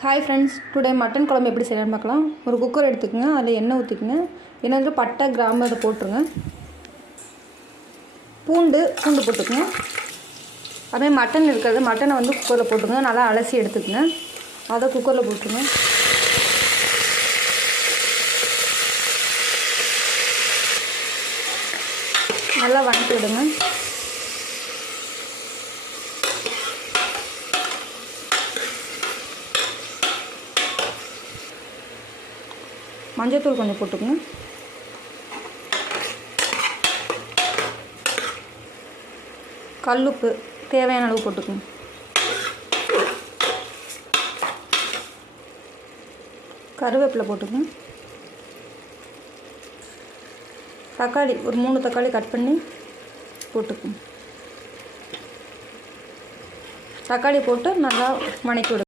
Hi friends, today mutton குழம்பு எப்படி செய்யலாம்னு பார்க்கலாம். ஒரு குக்கர் எடுத்துக்கோங்க, அதில் எண்ணெய் ஊற்றிக்குங்க. எண்ணெய் வந்து பட்டை கிராம்பு அதை போட்டுருங்க. பூண்டு போட்டுக்குங்க. அதே மட்டன் இருக்கிறது, மட்டனை வந்து குக்கரில் போட்டுருங்க. நல்லா அலசி எடுத்துக்கங்க. அதை குக்கரில் போட்டுருங்க. நல்லா வதக்கி விடுங்க. மஞ்சள்தூள் கொஞ்சம் போட்டுக்கோங்க. கல்லுப்பு தேவையான அளவு போட்டுக்கோங்க. கருவேப்பிலை போட்டுக்கோங்க. தக்காளி ஒரு 3 தக்காளி கட் பண்ணி போட்டுக்கோங்க. தக்காளி போட்டு நல்லா வதக்கி விடுங்க.